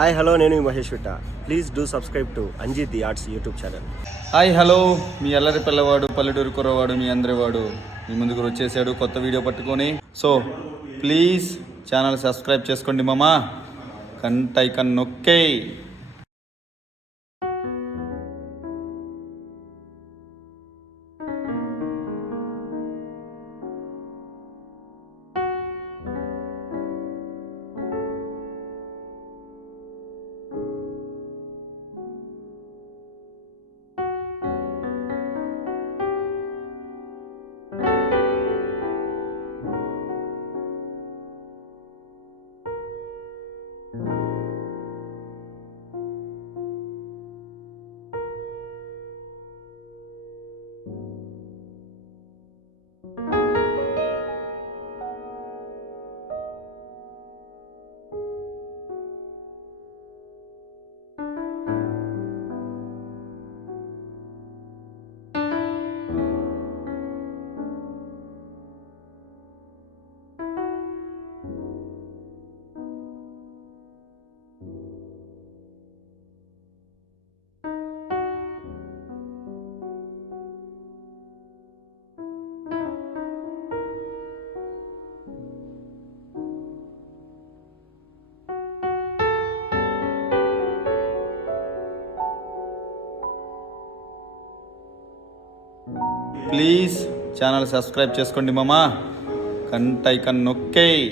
Hi hello నేను మీ Mahesh Vitta. Please do subscribe to Anjith the arts YouTube channel. Hi hello, మీ అల్లరి పిల్లవాడు పల్లెటూరు కుర్రవాడు మీ అందరివాడు మీ ముందుకు వచ్చేసాడు కొత్త వీడియో పట్టుకొని. సో ప్లీజ్ ఛానల్ సబ్స్క్రైబ్ చేసుకోండి మామా, గంట ఐకాన్ నొక్కేయ్. ప్లీజ్ ఛానల్ సబ్స్క్రైబ్ చేసుకోండి మామా, గంట ఐకాన్ నొక్కేయ్.